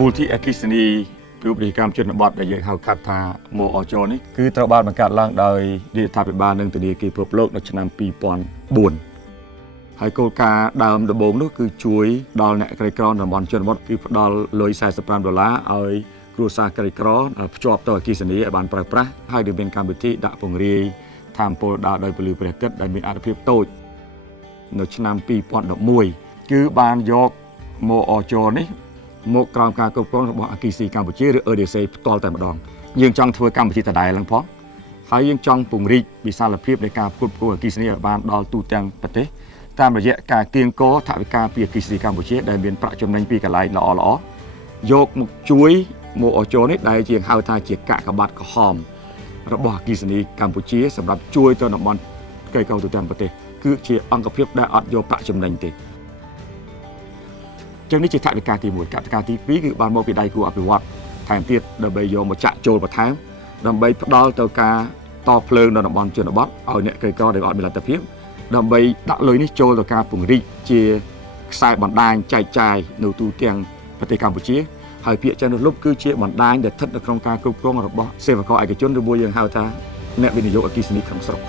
มูลที่อคิสนีผู้บริการชนบทได้ยังเขาคัดทาโมอจนี่คือตราบานประกาศล่างโดยดีทาเป็นบ้านหนึ่งตัวดีกีพบโลกในชนามปีปอนบุญให้โครงการดาวดบงนั่นคือช่วยดอลเนี่ยกระกรอนบอลชนบทคือดอลเลย$40เอาครูซากระกรอนจอบตัวกิสนีบานประให้ดูเป็นการบิที่ดับปงรีทำโปรดาวโดยบริประเกิดได้มีอาชีพโตในชนามปีปอนดอกมวยคือบานยกโมอจนี่โมกรองการกบกองរបស់អាគីស៊ីកម្ពុជាឬ EDC ផ្ទាល់តែម្ដងយើងចង់ធ្វើកម្ពុជាតដែលឡើងផងហើយយើងចង់ពង្រីកវិសាលភាពនៃការគ្រប់គ្រងអាគីសនីឲ្យបានដល់ទូទាំងប្រទេសតាមរយៈការគៀងគរថវិកាពីអាគីសនីកម្ពុជាដែលមានប្រាក់ចំណេញពីកន្លែងល្អៗយកមកជួយមកអចនេះដែលជាហៅថាជាកាកបាទក្រហមរបស់អាគីសនីកម្ពុជាសម្រាប់ជួយទៅតំបន់កីកោទូទាំងប្រទេសគឺជាអង្គភាពដែលអត់យកប្រាក់ចំណេញទេចឹងនេះជាថវិកាទី1ថវិកាទី2គឺបានមកពីដៃគូអភិវឌ្ឍថែមទៀតដើម្បីយកមកចាក់ចូលបន្ថែមដើម្បីផ្ដល់ទៅការតភ្លើងនៅតំបន់ជនបទឲ្យអ្នកក្រីក្រដែលអត់មានលទ្ធភាពដើម្បីដាក់លុយនេះចូលទៅការពង្រីកជាខ្សែបណ្ដាញចែកចាយនៅទូទាំងប្រទេសកម្ពុជាហើយពាក្យចិនលុបគឺជាបណ្ដាញដែលស្ថិតនៅក្នុងការគ្រប់គ្រងរបស់សេវាករឯកជនឬមួយយើងហៅថាអ្នកវិនិយោគអគ្គិសនីក្នុងស្រុក